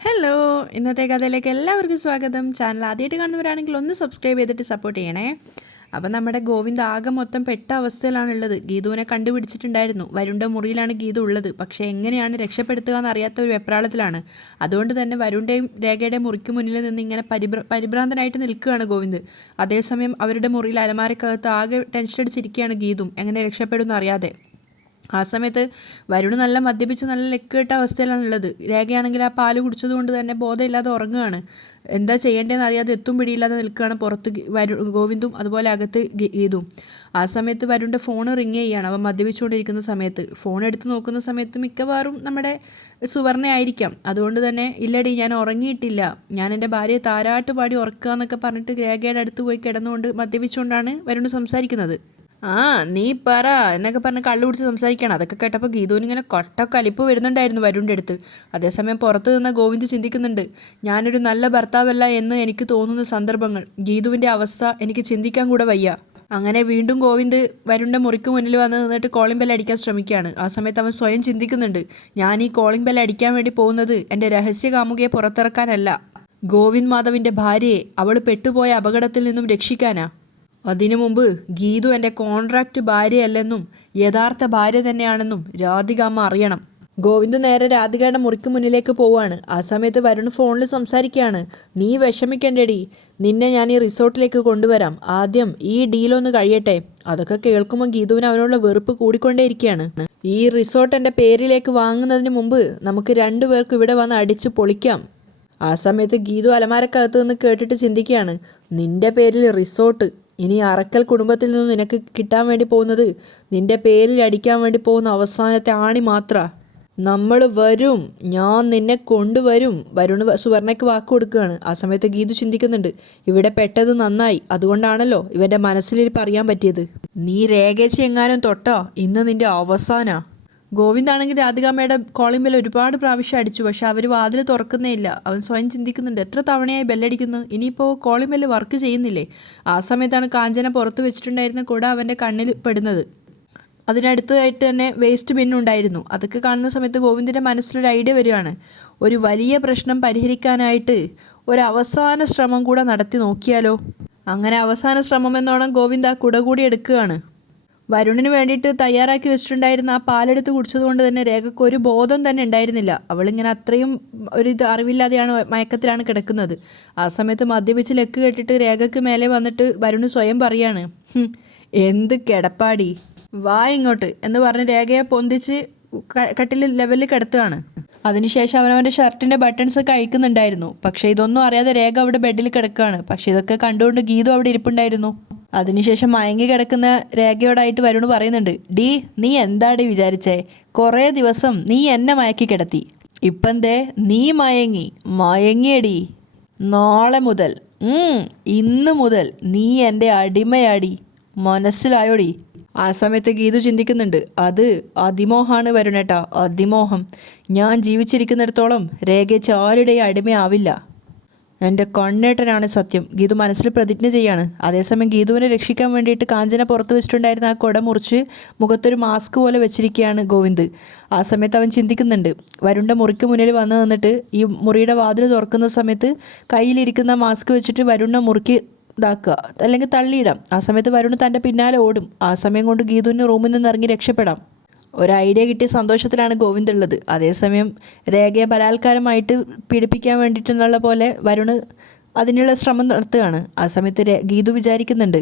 Hello, ഇന്നത്തെ കഥയിലേക്ക് എല്ലാവർക്കും സ്വാഗതം. ചാനൽ ആദ്യമായിട്ട് കാണുന്നവരാണെങ്കിൽ ഒന്ന് സബ്സ്ക്രൈബ് ചെയ്തിട്ട് സപ്പോർട്ട് ചെയ്യണേ. അപ്പം നമ്മുടെ ഗോവിന്ദ് ആകെ മൊത്തം പെട്ട അവസ്ഥയിലാണുള്ളത്. ഗീതുവിനെ കണ്ടുപിടിച്ചിട്ടുണ്ടായിരുന്നു. വരുണിൻ്റെ മുറിയിലാണ് ഗീതു ഉള്ളത്. പക്ഷേ എങ്ങനെയാണ് രക്ഷപ്പെടുത്തുക എന്നറിയാത്ത ഒരു വെപ്രാളത്തിലാണ്. അതുകൊണ്ട് തന്നെ വരുണിൻ്റെയും രേഖയുടെയും മുറിക്ക് മുന്നിൽ നിന്ന് ഇങ്ങനെ പരിഭ്രാന്തനായിട്ട് നിൽക്കുകയാണ് ഗോവിന്ദ്. അതേസമയം അവരുടെ മുറിയിൽ അലമാരക്കകത്ത് ആകെ ടെൻഷൻ അടിച്ചിരിക്കുകയാണ് ഗീതും, എങ്ങനെ രക്ഷപ്പെടുമെന്ന് അറിയാതെ. ആ സമയത്ത് വരുണ് നല്ല മദ്യപിച്ച് നല്ല ലെക്ക് കെട്ട അവസ്ഥയിലാണുള്ളത്. രേഖയാണെങ്കിൽ ആ പാല് കുടിച്ചത് കൊണ്ട് തന്നെ ബോധമില്ലാതെ ഉറങ്ങുകയാണ്. എന്താ ചെയ്യേണ്ടതെന്ന് അറിയാതെ എത്തും പിടിയില്ലാതെ നിൽക്കുകയാണ് പുറത്ത് ഗോവിന്ദും അതുപോലെ അകത്ത് ഗീതും. ആ സമയത്ത് വരുണിൻ്റെ ഫോൺ റിങ് ചെയ്യുകയാണ്. അവൻ മദ്യപിച്ചുകൊണ്ടിരിക്കുന്ന സമയത്ത് ഫോൺ എടുത്ത് നോക്കുന്ന സമയത്ത് മിക്കവാറും നമ്മുടെ സുവർണയായിരിക്കാം. അതുകൊണ്ട് തന്നെ ഇല്ലടി, ഞാൻ ഉറങ്ങിയിട്ടില്ല, ഞാൻ എൻ്റെ ഭാര്യയെ താരാട്ട് പാടി ഉറക്കുക എന്നൊക്കെ പറഞ്ഞിട്ട് രേഖയുടെ അടുത്ത് പോയി കിടന്നുകൊണ്ട് മദ്യപിച്ചുകൊണ്ടാണ് വരുണ് സംസാരിക്കുന്നത്. ആ, നീ പറ എന്നൊക്കെ പറഞ്ഞ് കള്ളു പിടിച്ച് സംസാരിക്കണം. അതൊക്കെ കേട്ടപ്പോൾ ഗീതുവിന് ഇങ്ങനെ കലിപ്പ് വരുന്നുണ്ടായിരുന്നു വരുണിൻ്റെ അടുത്ത്. അതേസമയം പുറത്ത് നിന്ന് ഗോവിന്ദ് ചിന്തിക്കുന്നുണ്ട്, ഞാനൊരു നല്ല ഭർത്താവല്ല എന്ന് എനിക്ക് തോന്നുന്ന സന്ദർഭങ്ങൾ, ഗീതുവിൻ്റെ അവസ്ഥ എനിക്ക് ചിന്തിക്കാൻ കൂടെ വയ്യ. അങ്ങനെ വീണ്ടും ഗോവിന്ദ് വരുണിൻ്റെ മുറിക്ക് മുന്നിൽ വന്ന് നിന്നിട്ട് കോളിംഗ് ബെൽ അടിക്കാൻ ശ്രമിക്കുകയാണ്. ആ സമയത്ത് അവൻ സ്വയം ചിന്തിക്കുന്നുണ്ട്, ഞാൻ ഈ കോളിംഗ് ബെൽ അടിക്കാൻ വേണ്ടി പോകുന്നത് എൻ്റെ രഹസ്യ കാമുകയെ പുറത്തിറക്കാനല്ല, ഗോവിന്ദ് മാധവിൻ്റെ ഭാര്യയെ അവൾ പെട്ടുപോയ അപകടത്തിൽ നിന്നും രക്ഷിക്കാനാ. അതിനു മുമ്പ് ഗീതു എൻ്റെ കോൺട്രാക്റ്റ് ഭാര്യയല്ലെന്നും യഥാർത്ഥ ഭാര്യ തന്നെയാണെന്നും രാധിക അമ്മ അറിയണം. ഗോവിന്ദ് നേരെ രാധികയുടെ മുറിക്ക് മുന്നിലേക്ക് പോവാണ്. ആ സമയത്ത് വരുൺ ഫോണിൽ സംസാരിക്കുകയാണ്. നീ വിഷമിക്കണ്ടേടി, നിന്നെ ഞാൻ ഈ റിസോർട്ടിലേക്ക് കൊണ്ടുവരാം, ആദ്യം ഈ ഡീലൊന്ന് കഴിയട്ടെ. അതൊക്കെ കേൾക്കുമ്പോൾ ഗീതുവിന് അവനോടുള്ള വെറുപ്പ് കൂടിക്കൊണ്ടേയിരിക്കുകയാണ്. ഈ റിസോർട്ട് എൻ്റെ പേരിലേക്ക് വാങ്ങുന്നതിന് മുമ്പ് നമുക്ക് രണ്ടുപേർക്ക് ഇവിടെ വന്ന് അടിച്ച് പൊളിക്കാം. ആ സമയത്ത് ഗീതു അലമാരക്കകത്ത് നിന്ന് കേട്ടിട്ട് ചിന്തിക്കുകയാണ്, നിന്റെ പേരിൽ റിസോർട്ട്, ഇനി അറക്കൽ കുടുംബത്തിൽ നിന്നും നിനക്ക് കിട്ടാൻ വേണ്ടി പോകുന്നത് നിന്റെ പേരിൽ അടിക്കാൻ വേണ്ടി പോകുന്ന അവസാനത്തെ ആണി മാത്ര. നമ്മൾ വരും, ഞാൻ നിന്നെ കൊണ്ടുവരും. വരുണ് സുവർണയ്ക്ക് വാക്ക് കൊടുക്കുകയാണ്. ആ സമയത്ത് ഗീതു ചിന്തിക്കുന്നുണ്ട്, ഇവിടെ പെട്ടത് നന്നായി, അതുകൊണ്ടാണല്ലോ ഇവൻ്റെ മനസ്സിലിരിപ്പ് അറിയാൻ പറ്റിയത്. നീ രേഖേച്ചി എങ്ങാനും തൊട്ടോ, ഇന്ന് നിന്റെ അവസാന. ഗോവിന്ദാണെങ്കിൽ രാധികാമ്മയുടെ കോളിംഗ് ബെൽ ഒരുപാട് പ്രാവശ്യം അടിച്ചു. പക്ഷെ അവർ വാതിൽ തുറക്കുന്നേ ഇല്ല. അവൻ സ്വയം ചിന്തിക്കുന്നുണ്ട്, എത്ര തവണയായി ബെല്ലടിക്കുന്നു, ഇനിയിപ്പോൾ കോളിംഗ് ബെല്ല് വർക്ക് ചെയ്യുന്നില്ലേ. ആ സമയത്താണ് കാഞ്ചന പുറത്ത് വെച്ചിട്ടുണ്ടായിരുന്ന കുട അവൻ്റെ കണ്ണിൽ പെടുന്നത്. അതിനടുത്തായിട്ട് തന്നെ വേസ്റ്റ് ബിന്നുണ്ടായിരുന്നു. അതൊക്കെ കാണുന്ന സമയത്ത് ഗോവിന്ദിൻ്റെ മനസ്സിലൊരു ഐഡിയ വരികയാണ്. ഒരു വലിയ പ്രശ്നം പരിഹരിക്കാനായിട്ട് ഒരു അവസാന ശ്രമം കൂടെ നടത്തി നോക്കിയാലോ. അങ്ങനെ അവസാന ശ്രമം എന്നോണം ഗോവിന്ദ് ആ കുട കൂടി എടുക്കുകയാണ്. വരുണിന് വേണ്ടിയിട്ട് തയ്യാറാക്കി വെച്ചിട്ടുണ്ടായിരുന്ന ആ പാലെടുത്ത് കുടിച്ചതുകൊണ്ട് തന്നെ രേഖയ്ക്ക് ഒരു ബോധം തന്നെ ഉണ്ടായിരുന്നില്ല. അവളിങ്ങനെ അത്രയും അറിവില്ലാതെയാണ്, മയക്കത്തിലാണ് കിടക്കുന്നത്. ആ സമയത്ത് മദ്യപിച്ച് ലെക്ക് കെട്ടിട്ട് രേഖയ്ക്ക് മേലെ വന്നിട്ട് വരുണ് സ്വയം പറയാണ്, എന്ത് കിടപ്പാടി, വാ ഇങ്ങോട്ട് എന്ന് പറഞ്ഞ് രേഖയെ പൊന്തിച്ച് കട്ടിൽ ലെവലിൽ കിടത്തുകയാണ്. അതിനുശേഷം അവനവൻ്റെ ഷർട്ടിൻ്റെ ബട്ടൺസ് ഒക്കെ അഴിക്കുന്നുണ്ടായിരുന്നു. പക്ഷേ ഇതൊന്നും അറിയാതെ രേഖ അവിടെ ബെഡിൽ കിടക്കുകയാണ്. പക്ഷേ ഇതൊക്കെ കണ്ടുകൊണ്ട് ഗീതു അവിടെ ഇരിപ്പുണ്ടായിരുന്നു. അതിനുശേഷം മയങ്ങി കിടക്കുന്ന രേഖയോടായിട്ട് വരുണ് പറയുന്നുണ്ട്, ഡീ, നീ എന്താടി വിചാരിച്ചേ, കുറേ ദിവസം നീ എന്നെ മയക്കി കിടത്തി, ഇപ്പന്തേ നീ മയങ്ങിയടി, നാളെ മുതൽ ഇന്ന് മുതൽ നീ എൻ്റെ അടിമയാടി, മനസ്സിലായോടി. ആ സമയത്ത് ഗീതു ചിന്തിക്കുന്നുണ്ട്, അത് അതിമോഹമാണ് വരുണേട്ടാ, അതിമോഹം. ഞാൻ ജീവിച്ചിരിക്കുന്നിടത്തോളം രേഖ ആരുടെയും അടിമയാവില്ല, എൻ്റെ കണ്ണേട്ടനാണ് സത്യം. ഗീതു മനസ്സിൽ പ്രതിജ്ഞ ചെയ്യാണ്. അതേസമയം ഗീതുവിനെ രക്ഷിക്കാൻ വേണ്ടിയിട്ട് കാഞ്ചന പുറത്ത് വെച്ചിട്ടുണ്ടായിരുന്ന ആ കുട മുറിച്ച് മുഖത്തൊരു മാസ്ക് പോലെ വെച്ചിരിക്കുകയാണ് ഗോവിന്ദ്. ആ സമയത്ത് അവൻ ചിന്തിക്കുന്നുണ്ട്, വരുണിൻ്റെ മുറിക്ക് മുന്നിൽ വന്ന് നിന്നിട്ട് ഈ മുറിയുടെ വാതിൽ തുറക്കുന്ന സമയത്ത് കയ്യിലിരിക്കുന്ന മാസ്ക് വെച്ചിട്ട് വരുണിൻ്റെ മുറിക്ക് ഇതാക്കുക, അല്ലെങ്കിൽ തള്ളിയിടാം. ആ സമയത്ത് വരുണ് തൻ്റെ പിന്നാലെ ഓടും. ആ സമയം കൊണ്ട് ഗീതുവിന് റൂമിൽ നിന്ന് ഇറങ്ങി രക്ഷപ്പെടാം. ഒരു ഐഡിയ കിട്ടിയ സന്തോഷത്തിലാണ് ഗോവിന്ദ് ഉള്ളത്. അതേസമയം രേഖയെ ബലാത്കാരമായിട്ട് പീഡിപ്പിക്കാൻ വേണ്ടിയിട്ടെന്നുള്ള പോലെ വരുണ് അതിനുള്ള ശ്രമം നടത്തുകയാണ്. ആ സമയത്ത് ഗീതു വിചാരിക്കുന്നുണ്ട്,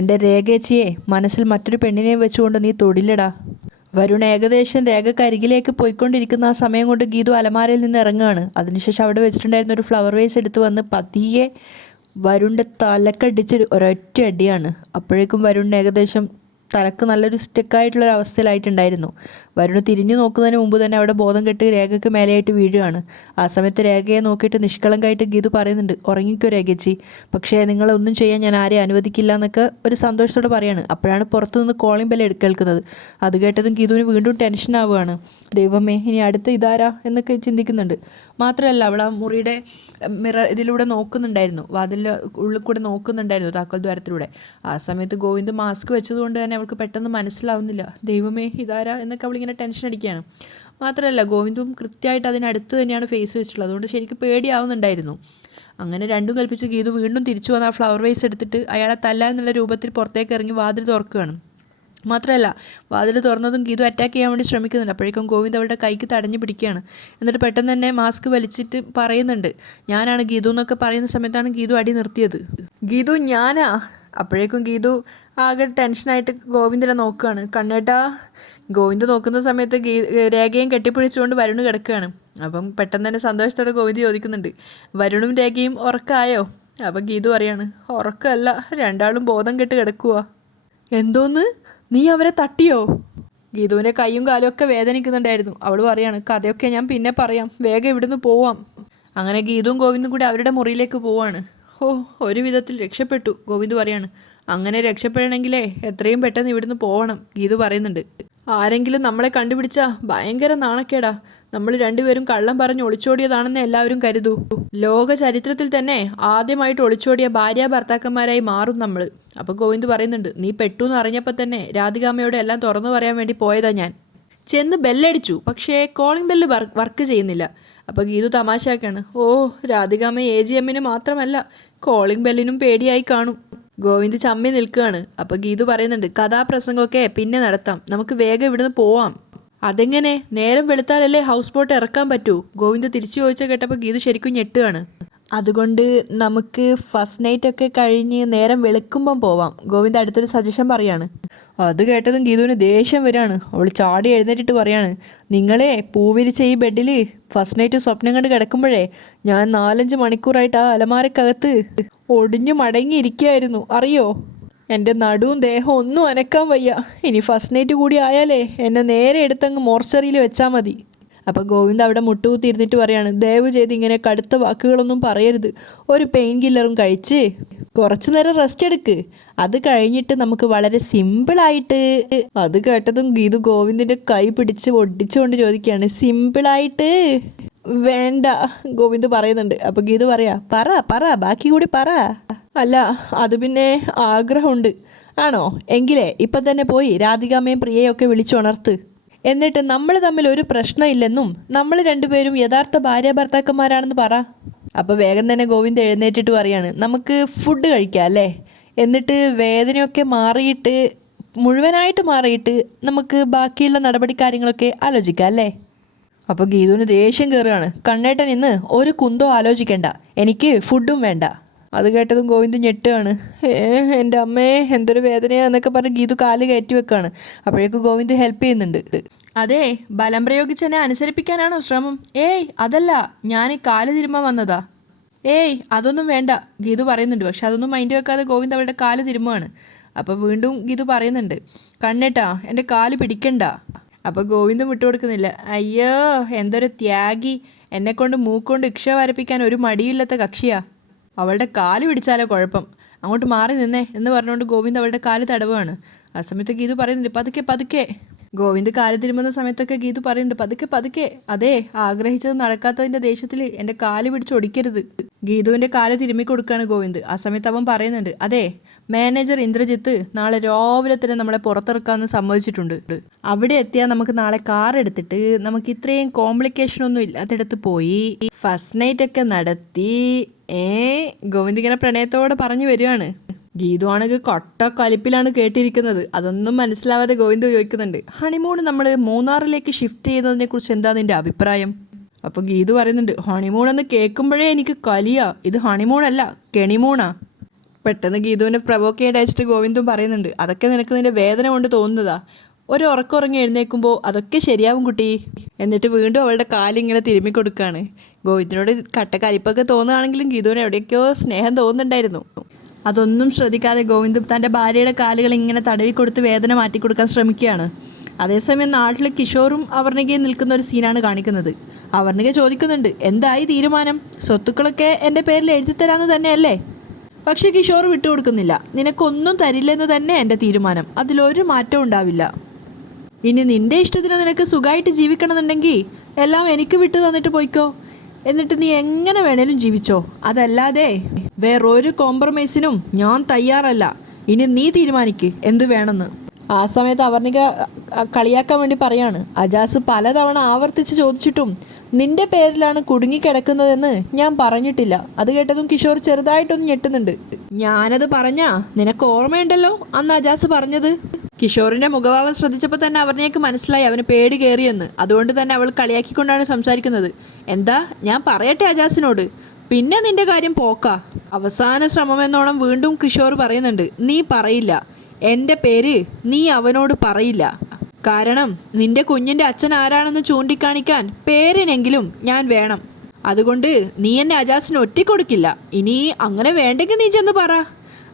എൻ്റെ രേഖേച്ചിയെ മനസ്സിൽ മറ്റൊരു പെണ്ണിനെയും വെച്ചുകൊണ്ട് നീ തൊടില്ലടാ. വരുൺ ഏകദേശം രേഖയ്ക്ക് അരികിലേക്ക് പോയിക്കൊണ്ടിരിക്കുന്ന ആ സമയം കൊണ്ട് ഗീതു അലമാരയിൽ നിന്ന് ഇറങ്ങുകയാണ്. അതിനുശേഷം അവിടെ വെച്ചിട്ടുണ്ടായിരുന്ന ഒരു ഫ്ലവർ വേസ് എടുത്ത് വന്ന് പതിയെ വരുണിൻ്റെ തലക്കടിച്ച് ഒരൊറ്റ അടിയാണ്. അപ്പോഴേക്കും വരുണിന് ഏകദേശം തലക്ക് നല്ലൊരു സ്റ്റക്കായിട്ടുള്ളൊരു അവസ്ഥയിലായിട്ടുണ്ടായിരുന്നു. വരുണ് തിരിഞ്ഞു നോക്കുന്നതിന് മുമ്പ് തന്നെ അവിടെ ബോധം കെട്ട് രേഖയ്ക്ക് മേലെയായിട്ട് വീഴുകയാണ്. ആ സമയത്ത് രേഖയെ നോക്കിയിട്ട് നിഷ്കളങ്കായിട്ട് ഗീതു പറയുന്നുണ്ട്, ഉറങ്ങിക്കോ രേഖച്ചി, പക്ഷേ നിങ്ങളൊന്നും ചെയ്യാൻ ഞാൻ ആരെയും അനുവദിക്കില്ല എന്നൊക്കെ ഒരു സന്തോഷത്തോടെ പറയാണ്. അപ്പോഴാണ് പുറത്തുനിന്ന് കോളിംഗ് ബെൽ കേൾക്കുന്നത്. അത് കേട്ടതും ഗീതുവിന് വീണ്ടും ടെൻഷൻ ആവുകയാണ്. ദൈവമേ, ഇനി അടുത്ത ഇതാരാ എന്നൊക്കെ ചിന്തിക്കുന്നുണ്ട്. മാത്രമല്ല അവൾ ആ മുറിയുടെ ഇതിലൂടെ നോക്കുന്നുണ്ടായിരുന്നു, വാതിലിൻ്റെ ഉള്ളിൽ കൂടെ നോക്കുന്നുണ്ടായിരുന്നു, താക്കോൽ ദ്വാരത്തിലൂടെ. ആ സമയത്ത് ഗോവിന്ദ് മാസ്ക് വെച്ചതുകൊണ്ട് തന്നെ അവൾക്ക് പെട്ടെന്ന് മനസ്സിലാവുന്നില്ല, ദൈവമേ ഇതാരാ എന്നൊക്കെ അവളിങ്ങനെ ടെൻഷൻ അടിക്കുകയാണ്. മാത്രമല്ല ഗോവിന്ദും കൃത്യമായിട്ട് അതിനടുത്ത് തന്നെയാണ് ഫേസ് വെച്ചിട്ടുള്ളത്. അതുകൊണ്ട് ശരിക്കും പേടിയാവുന്നുണ്ടായിരുന്നു. അങ്ങനെ രണ്ടും കൽപ്പിച്ച് ഗീതു വീണ്ടും തിരിച്ചു വന്ന് ആ ഫ്ലവർ വേസ് എടുത്തിട്ട് അയാളെ തല്ലാന്നുള്ള രൂപത്തിൽ പുറത്തേക്ക് ഇറങ്ങി വാതിൽ തുറക്കുകയാണ്. മാത്രമല്ല വാതിൽ തുറന്നതും ഗീതു അറ്റാക്ക് ചെയ്യാൻ വേണ്ടി ശ്രമിക്കുന്നുണ്ട്. അപ്പോഴേക്കും ഗോവിന്ദ് അവളുടെ കൈക്ക് തടഞ്ഞു പിടിക്കുകയാണ്. എന്നിട്ട് പെട്ടെന്ന് തന്നെ മാസ്ക് വലിച്ചിട്ട് പറയുന്നുണ്ട്, ഞാനാണ് ഗീതു എന്നൊക്കെ പറയുന്ന സമയത്താണ് ഗീതു അടി നിർത്തിയത്. ഗീതു ഞാനാ. അപ്പോഴേക്കും ഗീതു ആകെ ടെൻഷനായിട്ട് ഗോവിന്ദിനെ നോക്കുകയാണ്. കണ്ണേട്ടാ. ഗോവിന്ദ് നോക്കുന്ന സമയത്ത് രേഖയും കെട്ടിപ്പിടിച്ചുകൊണ്ട് വരുണ് കിടക്കുകയാണ്. അപ്പം പെട്ടെന്ന് തന്നെ സന്തോഷത്തോടെ ഗോവിന്ദ് ചോദിക്കുന്നുണ്ട്, വരുണും രേഖയും ഉറക്കമായോ? അപ്പം ഗീതു പറയാണ്, ഉറക്കമല്ല, രണ്ടാളും ബോധം കെട്ട് കിടക്കുക. എന്തോന്ന്, നീ അവരെ തട്ടിയോ? ഗീതുവിൻ്റെ കൈയും കാലും ഒക്കെ വേദനിക്കുന്നുണ്ടായിരുന്നു. അവൾ പറയാണ്, കഥയൊക്കെ ഞാൻ പിന്നെ പറയാം, വേഗം ഇവിടുന്ന് പോവാം. അങ്ങനെ ഗീതുവും ഗോവിന്ദും കൂടി അവരുടെ മുറിയിലേക്ക് പോവാണ്. ഒരു വിധത്തിൽ രക്ഷപ്പെട്ടു. ഗോവിന്ദ് പറയാണ്, അങ്ങനെ രക്ഷപ്പെടണമെങ്കിലേ എത്രയും പെട്ടെന്ന് ഇവിടുന്ന് പോവണം. ഗീതു പറയുന്നുണ്ട്, ആരെങ്കിലും നമ്മളെ കണ്ടുപിടിച്ചാ ഭയങ്കര നാണക്കേടാ. നമ്മൾ രണ്ടുപേരും കള്ളം പറഞ്ഞ് ഒളിച്ചോടിയതാണെന്ന് എല്ലാവരും കരുതൂ. ലോക ചരിത്രത്തിൽ തന്നെ ആദ്യമായിട്ട് ഒളിച്ചോടിയ ഭാര്യ ഭർത്താക്കന്മാരായി മാറും നമ്മൾ. അപ്പോൾ ഗോവിന്ദ് പറയുന്നുണ്ട്, നീ പെട്ടു എന്ന് അറിഞ്ഞപ്പോൾ തന്നെ രാധികാമ്മയോട് എല്ലാം തുറന്നു പറയാൻ വേണ്ടി പോയതാ ഞാൻ. ചെന്ന് ബെല്ലടിച്ചു, പക്ഷേ കോളിംഗ് ബെല്ല് വർക്ക് ചെയ്യുന്നില്ല. അപ്പോൾ ഗീതു തമാശയാക്കാണ്, രാധികാമ്മ AGMന് മാത്രമല്ല കോളിംഗ് ബെല്ലിനും പേടിയായി കാണും. ഗോവിന്ദ് ചമ്മി നിൽക്കുകയാണ്. അപ്പോൾ ഗീതു പറയുന്നുണ്ട്, കഥാപ്രസംഗമൊക്കെ പിന്നെ നടത്താം, നമുക്ക് വേഗം ഇവിടുന്ന് പോവാം. അതെങ്ങനെ, നേരം വെളുത്താലല്ലേ ഹൗസ് ബോട്ട് ഇറക്കാൻ പറ്റൂ? ഗോവിന്ദ് തിരിച്ചു ചോദിച്ചാൽ കേട്ടപ്പോൾ ഗീതു ശരിക്കും ഞെട്ടുകയാണ്. അതുകൊണ്ട് നമുക്ക് ഫസ്റ്റ് നൈറ്റ് ഒക്കെ കഴിഞ്ഞ് നേരം വെളുക്കുമ്പം പോവാം. ഗോവിന്ദ് അടുത്തൊരു സജഷൻ പറയാണ്. അത് കേട്ടതും ഗീതുവിന് ദേഷ്യം വരികയാണ്. അവൾ ചാടി എഴുന്നേറ്റിട്ട് പറയാണ്, നിങ്ങളെ പൂവിരിച്ച ഈ ബെഡിൽ ഫസ്റ്റ് നൈറ്റ് സ്വപ്നം കണ്ട് കിടക്കുമ്പോഴേ ഞാൻ 4-5 മണിക്കൂറായിട്ട് ആ അലമാരക്കകത്ത് ഒടിഞ്ഞു മടങ്ങിയിരിക്കുകയായിരുന്നു, അറിയോ? എൻ്റെ നടുവും ദേഹവും ഒന്നും അനക്കാൻ വയ്യ. ഇനി ഫസ്റ്റ് നൈറ്റ് കൂടി ആയാലേ എന്നെ നേരെ എടുത്തങ്ങ് മോർച്ചറിയിൽ വെച്ചാൽ മതി. അപ്പോൾ ഗോവിന്ദ് അവിടെ മുട്ടുകുത്തി ഇരുന്നിട്ട് പറയാണ്, ദയവ് ചെയ്ത് ഇങ്ങനെ കടുത്ത വാക്കുകളൊന്നും പറയരുത്. ഒരു പെയിൻ കില്ലറും കഴിച്ച് കുറച്ചു നേരം റെസ്റ്റ് എടുക്ക്. അത് കഴിഞ്ഞിട്ട് നമുക്ക് വളരെ സിമ്പിളായിട്ട്. അത് കേട്ടതും ഗീതു ഗോവിന്ദിൻ്റെ കൈ പിടിച്ച് ഒടിച്ചുകൊണ്ട് ചോദിക്കുകയാണ്, സിമ്പിളായിട്ട് വേണ്ട. ഗോവിന്ദ് പറയുന്നുണ്ട്. അപ്പോൾ ഗീതു പറയാ, പറ ബാക്കി കൂടി പറ. അല്ല, അത് പിന്നെ ആഗ്രഹമുണ്ട്. ആണോ? എങ്കിലേ ഇപ്പം തന്നെ പോയി രാധികാമ്മയും പ്രിയയൊക്കെ വിളിച്ചുണർത്ത്. എന്നിട്ട് നമ്മൾ തമ്മിൽ ഒരു പ്രശ്നമില്ലെന്നും നമ്മൾ രണ്ടുപേരും യഥാർത്ഥ ഭാര്യ ഭർത്താക്കന്മാരാണെന്ന് പറ. അപ്പോൾ വേഗം തന്നെ ഗോവിന്ദ് എഴുന്നേറ്റിട്ട് പറയാണ്, നമുക്ക് ഫുഡ് കഴിക്കാം അല്ലേ? എന്നിട്ട് വേദനയൊക്കെ മാറിയിട്ട് മുഴുവനായിട്ട് മാറിയിട്ട് നമുക്ക് ബാക്കിയുള്ള നടപടി കാര്യങ്ങളൊക്കെ ആലോചിക്കാം അല്ലേ? അപ്പോൾ ഗീതുവിന് ദേഷ്യം കയറുകയാണ്. കണ്ണേട്ടൻ ഇന്ന് ഒരു കുന്തോ ആലോചിക്കേണ്ട, എനിക്ക് ഫുഡും വേണ്ട. അത് കേട്ടതും ഗോവിന്ദ് ഞെട്ടുകയാണ്. എൻ്റെ അമ്മേ എന്തൊരു വേദനയാന്നൊക്കെ പറഞ്ഞ് ഗീതു കാല് കയറ്റി വെക്കുകയാണ്. അപ്പോഴേക്കും ഗോവിന്ദ് ഹെൽപ്പ് ചെയ്യുന്നുണ്ട്. അതെ, ബലം പ്രയോഗിച്ച് എന്നെ അനുസരിപ്പിക്കാനാണോ ശ്രമം? അതല്ല, ഞാൻ ഈ കാല് തിരുമ്മാൻ വന്നതാ. അതൊന്നും വേണ്ട ഗീതു പറയുന്നുണ്ട്. പക്ഷെ അതൊന്നും മൈൻഡ് വെക്കാതെ ഗോവിന്ദ് അവളുടെ കാല് തിരുമ്മുകയാണ്. അപ്പോൾ വീണ്ടും ഗീതു പറയുന്നുണ്ട്, കണ്ണേട്ടാ എൻ്റെ കാല് പിടിക്കണ്ട. അപ്പോൾ ഗോവിന്ദും വിട്ടുകൊടുക്കുന്നില്ല. അയ്യോ, എന്തൊരു ത്യാഗി, എന്നെക്കൊണ്ട് മൂക്കൊണ്ട് ഇക്ഷ വരപ്പിക്കാൻ ഒരു മടിയില്ലാത്ത കക്ഷിയാ. അവളുടെ കാല് പിടിച്ചാലോ കുഴപ്പം, അങ്ങോട്ട് മാറി നിന്നേ എന്ന് പറഞ്ഞുകൊണ്ട് ഗോവിന്ദ് അവളുടെ കാല് തടവുകയാണ്. ആ സമയത്ത് ഗീതു പറയുന്നുണ്ട്, പതുക്കെ. ഗോവിന്ദ് കാല് തിരുമുന്ന സമയത്തൊക്കെ ഗീതു പറയുന്നുണ്ട്, പതുക്കെ. അതെ, ആഗ്രഹിച്ചത് നടക്കാത്തതിൻ്റെ ദേഷ്യത്തിൽ എൻ്റെ കാല് പിടിച്ചൊടിക്കരുത്. ഗീതുവിൻ്റെ കാല് തിരുമ്മി കൊടുക്കുകയാണ് ഗോവിന്ദ്. ആ സമയത്ത് അവൻ പറയുന്നുണ്ട്, അതെ, മാനേജർ ഇന്ദ്രജിത്ത് നാളെ രാവിലെ തന്നെ നമ്മളെ പുറത്തിറക്കാമെന്ന് സമ്മതിച്ചിട്ടുണ്ട്. അവിടെ എത്തിയാൽ നമുക്ക് നാളെ കാർ എടുത്തിട്ട് നമുക്ക് ഇത്രയും കോംപ്ലിക്കേഷൻ ഒന്നും ഇല്ലാത്തിടത്ത് പോയി ഫസ്റ്റ് നൈറ്റ് ഒക്കെ നടത്തി. ഗോവിന്ദ് ഇങ്ങനെ പ്രണയത്തോടെ പറഞ്ഞു വരികയാണ്. ഗീതു ആണെങ്കിൽ കൊട്ട കലിപ്പിലാണ് കേട്ടിരിക്കുന്നത്. അതൊന്നും മനസ്സിലാവാതെ ഗോവിന്ദ് ചോദിക്കുന്നുണ്ട്, ഹണിമൂൺ നമ്മൾ മൂന്നാറിലേക്ക് ഷിഫ്റ്റ് ചെയ്യുന്നതിനെ കുറിച്ച് എന്താ നിന്റെ അഭിപ്രായം? അപ്പോൾ ഗീതു പറയുന്നുണ്ട്, ഹണിമൂൺ എന്ന് കേൾക്കുമ്പോഴേ എനിക്ക് കലിയാ, ഇത് ഹണിമൂണല്ല കെണിമൂണാ. പെട്ടെന്ന് ഗീതുവിനെ പ്രവോക്ക് ചെയ്യാൻ അയച്ചിട്ട് ഗോവിന്ദും പറയുന്നുണ്ട്, അതൊക്കെ നിനക്ക് നിന്റെ വേദന കൊണ്ട് തോന്നുന്നതാ. ഒരു ഉറങ്ങി എഴുന്നേൽക്കുമ്പോൾ അതൊക്കെ ശരിയാവും കുട്ടി. എന്നിട്ട് വീണ്ടും അവളുടെ കാലിങ്ങനെ തിരുമ്മി കൊടുക്കുകയാണ്. ഗോവിന്ദിനോട് കട്ട കലിപ്പൊക്കെ തോന്നുകയാണെങ്കിലും ഗീതുവിന് എവിടെയൊക്കെയോ സ്നേഹം തോന്നുന്നുണ്ടായിരുന്നു. അതൊന്നും ശ്രദ്ധിക്കാതെ ഗോവിന്ദ് തൻ്റെ ഭാര്യയുടെ കാലുകൾ ഇങ്ങനെ തടവി കൊടുത്ത് വേദന മാറ്റിക്കൊടുക്കാൻ ശ്രമിക്കുകയാണ്. അതേസമയം നാട്ടിൽ കിഷോറും അവർണികയും നിൽക്കുന്ന ഒരു സീനാണ് കാണിക്കുന്നത്. അവർണിക ചോദിക്കുന്നുണ്ട്, എന്തായി തീരുമാനം? സ്വത്തുക്കളൊക്കെ എൻ്റെ പേരിൽ എഴുതിത്തരാന്ന് തന്നെയല്ലേ? പക്ഷേ കിഷോർ വിട്ടുകൊടുക്കുന്നില്ല. നിനക്കൊന്നും തരില്ലെന്ന് തന്നെ എൻ്റെ തീരുമാനം, അതിലൊരു മാറ്റവും ഉണ്ടാവില്ല. ഇനി നിൻ്റെ ഇഷ്ടത്തിന് നിനക്ക് സുഖമായിട്ട് ജീവിക്കണമെന്നുണ്ടെങ്കിൽ എല്ലാം എനിക്ക് വിട്ടു തന്നിട്ട് പോയിക്കോ. എന്നിട്ട് നീ എങ്ങനെ വേണേലും ജീവിച്ചോ. അതല്ലാതെ വേറൊരു കോംപ്രമൈസിനും ഞാൻ തയ്യാറല്ല. ഇനി നീ തീരുമാനിക്ക് എന്ത് വേണമെന്ന്. ആ സമയത്ത് അവർണിക കളിയാക്കാൻ വേണ്ടി പറയാണ്. അജാസ് പലതവണ ആവർത്തിച്ച് ചോദിച്ചിട്ടും നിന്റെ പേരിലാണ് കുടുങ്ങിക്കിടക്കുന്നതെന്ന് ഞാൻ പറഞ്ഞിട്ടില്ല. അത് കേട്ടതും കിഷോർ ചെറുതായിട്ടൊന്ന് ഞെട്ടുന്നുണ്ട്. ഞാനത് പറഞ്ഞാ നിനക്ക് ഓർമ്മയുണ്ടല്ലോ അന്ന് അജാസ് പറഞ്ഞത്. കിഷോറിന്റെ മുഖഭാവം ശ്രദ്ധിച്ചപ്പോൾ തന്നെ അവർണിയക്ക് മനസ്സിലായി അവന് പേടി കയറിയെന്ന്. അതുകൊണ്ട് തന്നെ അവൾ കളിയാക്കിക്കൊണ്ടാണ് സംസാരിക്കുന്നത്. എന്താ ഞാൻ പറയട്ടെ അജാസിനോട്, പിന്നെ നിന്റെ കാര്യം പോക്കാ. അവസാന ശ്രമമെന്നോണം വീണ്ടും കിഷോർ പറയുന്നുണ്ട്. നീ പറയില്ല, എൻ്റെ പേര് നീ അവനോട് പറയില്ല. കാരണം നിന്റെ കുഞ്ഞിൻ്റെ അച്ഛൻ ആരാണെന്ന് ചൂണ്ടിക്കാണിക്കാൻ പേരിനെങ്കിലും ഞാൻ വേണം. അതുകൊണ്ട് നീ എന്നെ അജാസിന് ഒറ്റിക്കൊടുക്കില്ല. ഇനി അങ്ങനെ വേണ്ടെങ്കിൽ നീ ചെന്ന് പറ.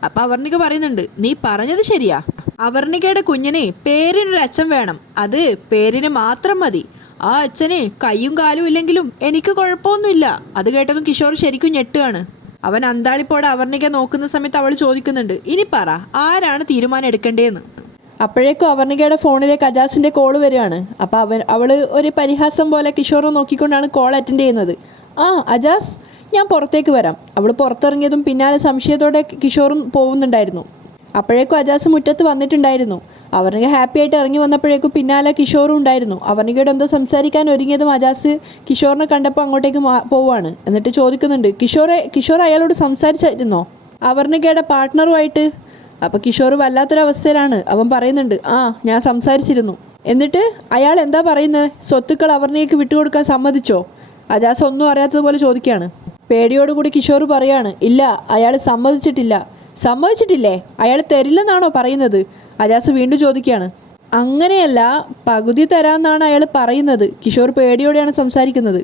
അപ്പം അവർണിക പറയുന്നുണ്ട്, നീ പറഞ്ഞത് ശരിയാ. അവർണികയുടെ കുഞ്ഞിന് പേരിനൊരു അച്ഛൻ വേണം. അത് പേരിന് മാത്രം മതി. ആ അച്ഛന് കയ്യും കാലും ഇല്ലെങ്കിലും എനിക്ക് കുഴപ്പമൊന്നുമില്ല. അത് കേട്ടതും കിഷോർ ശരിക്കും ഞെട്ടുകയാണ്. അവൻ അന്താളിപ്പോടെ അവർണിക നോക്കുന്ന സമയത്ത് അവൾ ചോദിക്കുന്നുണ്ട്, ഇനി പറ ആരാണ് തീരുമാനം എടുക്കേണ്ടതെന്ന്. അപ്പോഴേക്കും അവർണികയുടെ ഫോണിലേക്ക് അജാസിൻ്റെ കോള് വരികയാണ്. അപ്പോൾ അവൾ ഒരു പരിഹാസം പോലെ കിഷോറിനെ നോക്കിക്കൊണ്ടാണ് കോൾ അറ്റൻഡ് ചെയ്യുന്നത്. ആ അജാസ്, ഞാൻ പുറത്തേക്ക് വരാം. അവൾ പുറത്തിറങ്ങിയതും പിന്നാലെ സംശയത്തോടെ കിഷോറും പോകുന്നുണ്ടായിരുന്നു. അപ്പോഴേക്കും അജാസ് മുറ്റത്ത് വന്നിട്ടുണ്ടായിരുന്നു. അവർണിക ഹാപ്പി ആയിട്ട് ഇറങ്ങി വന്നപ്പോഴേക്കും പിന്നാലെ കിഷോറും ഉണ്ടായിരുന്നു. അവർണികയോട് എന്തോ സംസാരിക്കാൻ ഒരുങ്ങിയതും അജാസ് കിഷോറിനെ കണ്ടപ്പോൾ അങ്ങോട്ടേക്ക് പോവുകയാണ്. എന്നിട്ട് ചോദിക്കുന്നുണ്ട്, കിഷോർ അയാളോട് സംസാരിച്ചിരുന്നോ അവർണികയുടെ പാർട്ട്ണറുമായിട്ട്? അപ്പോൾ കിഷോർ വല്ലാത്തൊരവസ്ഥയിലാണ്. അവൻ പറയുന്നുണ്ട്, ആ ഞാൻ സംസാരിച്ചിരുന്നു. എന്നിട്ട് അയാൾ എന്താ പറയുന്നത്? സ്വത്തുക്കൾ അവർണികയ്ക്ക് വിട്ടുകൊടുക്കാൻ സമ്മതിച്ചോ? അജാസ് ഒന്നും അറിയാത്തതുപോലെ ചോദിക്കുകയാണ്. പേടിയോടുകൂടി കിഷോർ പറയാണ്, ഇല്ല അയാൾ സമ്മതിച്ചിട്ടില്ല. സമ്മതിച്ചിട്ടില്ലേ? അയാൾ തരില്ലെന്നാണോ പറയുന്നത്? അജാസ് വീണ്ടും ചോദിക്കുകയാണ്. അങ്ങനെയല്ല, പകുതി തരാമെന്നാണ് അയാൾ പറയുന്നത്. കിഷോർ പേടിയോടെയാണ് സംസാരിക്കുന്നത്.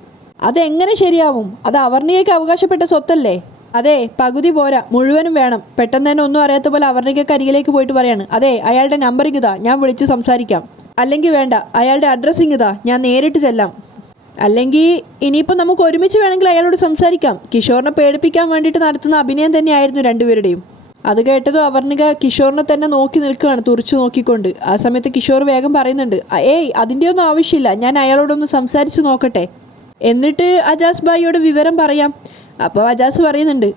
അതെങ്ങനെ ശരിയാവും? അത് അവർണികയ്ക്ക് അവകാശപ്പെട്ട സ്വത്തല്ലേ? അതെ, പകുതി പോരാ, മുഴുവനും വേണം. പെട്ടെന്ന് തന്നെ ഒന്നും അറിയാത്ത പോലെ അവർണികയ്ക്ക് അരികിലേക്ക് പോയിട്ട് പറയാണ്, അതെ അയാളുടെ നമ്പറിങ് ഇതാ, ഞാൻ വിളിച്ച് സംസാരിക്കാം. അല്ലെങ്കിൽ വേണ്ട, അയാളുടെ അഡ്രസ്സിങ് ഇതാ, ഞാൻ നേരിട്ട് ചെല്ലാം. അല്ലെങ്കിൽ ഇനിയിപ്പോൾ നമുക്ക് ഒരുമിച്ച് വേണമെങ്കിൽ അയാളോട് സംസാരിക്കാം. കിഷോറിനെ പേടിപ്പിക്കാൻ വേണ്ടിയിട്ട് നടത്തുന്ന അഭിനയം തന്നെയായിരുന്നു രണ്ടുപേരുടെയും. അത് കേട്ടതും അവർണിക കിഷോറിനെ തന്നെ നോക്കി നിൽക്കുകയാണ്, തുറച്ചു നോക്കിക്കൊണ്ട്. ആ സമയത്ത് കിഷോർ വേഗം പറയുന്നുണ്ട്, ഏയ് അതിൻ്റെ ഒന്നും ആവശ്യമില്ല, ഞാൻ അയാളോടൊന്ന് സംസാരിച്ച് നോക്കട്ടെ, എന്നിട്ട് അജാസ് ഭായിയോട് വിവരം പറയാം. അപ്പോൾ അജാസ് പറയുന്നുണ്ട്,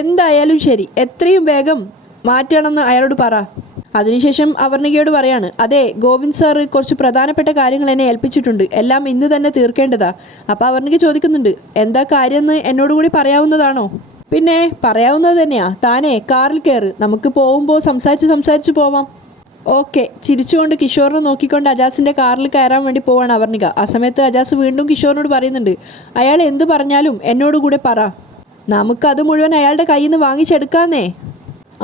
എന്തായാലും ശരി, എത്രയും വേഗം മാറ്റണമെന്ന് അയാളോട് പറ. അതിനുശേഷം അവർണികയോട് പറയാണ്, അതെ ഗോവിന്ദ് സാറ് കുറച്ച് പ്രധാനപ്പെട്ട കാര്യങ്ങൾ എന്നെ ഏൽപ്പിച്ചിട്ടുണ്ട്, എല്ലാം ഇന്ന് തന്നെ തീർക്കേണ്ടതാ. അപ്പോൾ അവർണിക ചോദിക്കുന്നുണ്ട്, എന്താ കാര്യമെന്ന് എന്നോട് കൂടി പറയാവുന്നതാണോ? പിന്നെ പറയാവുന്നത് തന്നെയാ. താനേ കാറിൽ കയറ്, നമുക്ക് പോകുമ്പോൾ സംസാരിച്ച് പോവാം. ഓക്കെ. ചിരിച്ചുകൊണ്ട് കിഷോറിനെ നോക്കിക്കൊണ്ട് അജാസിൻ്റെ കാറിൽ കയറാൻ വേണ്ടി പോവാണ് അവർണിക. ആ സമയത്ത് അജാസ് വീണ്ടും കിഷോറിനോട് പറയുന്നുണ്ട്, അയാൾ എന്ത് പറഞ്ഞാലും എന്നോട് കൂടെ പറ, നമുക്കത് മുഴുവൻ അയാളുടെ കയ്യിൽ നിന്ന് വാങ്ങിച്ചെടുക്കാന്നേ.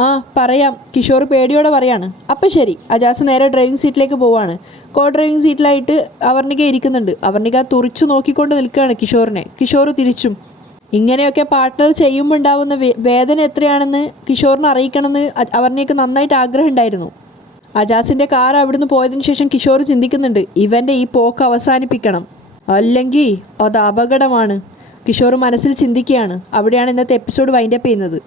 ആ പറയാം, കിഷോർ പേടിയോടെ പറയാണ്. അപ്പം ശരി. അജാസ് നേരെ ഡ്രൈവിംഗ് സീറ്റിലേക്ക് പോവാണ്. കോ ഡ്രൈവിംഗ് സീറ്റിലായിട്ട് അവർണിക ഇരിക്കുന്നുണ്ട്. അവർണിക തുറിച്ചു നോക്കിക്കൊണ്ട് നിൽക്കുകയാണ് കിഷോറിനെ. കിഷോർ തിരിച്ചും. ഇങ്ങനെയൊക്കെ പാർട്ട്ണർ ചെയ്യുമ്പോൾ ഉണ്ടാവുന്ന വേദന എത്രയാണെന്ന് കിഷോറിനെ അറിയിക്കണമെന്ന് അവർണികയ്ക്ക് നന്നായിട്ട് ആഗ്രഹം ഉണ്ടായിരുന്നു. അജാസിൻ്റെ കാർ അവിടുന്ന് പോയതിനു ശേഷം കിഷോർ ചിന്തിക്കുന്നുണ്ട്, ഇവൻ്റെ ഈ പോക്ക് അവസാനിപ്പിക്കണം, അല്ലെങ്കിൽ അത് അപകടമാണ്. കിഷോർ മനസ്സിൽ ചിന്തിക്കുകയാണ്. അവിടെയാണ് ഇന്നത്തെ എപ്പിസോഡ് വൈൻഡപ്പ് ചെയ്യുന്നത്.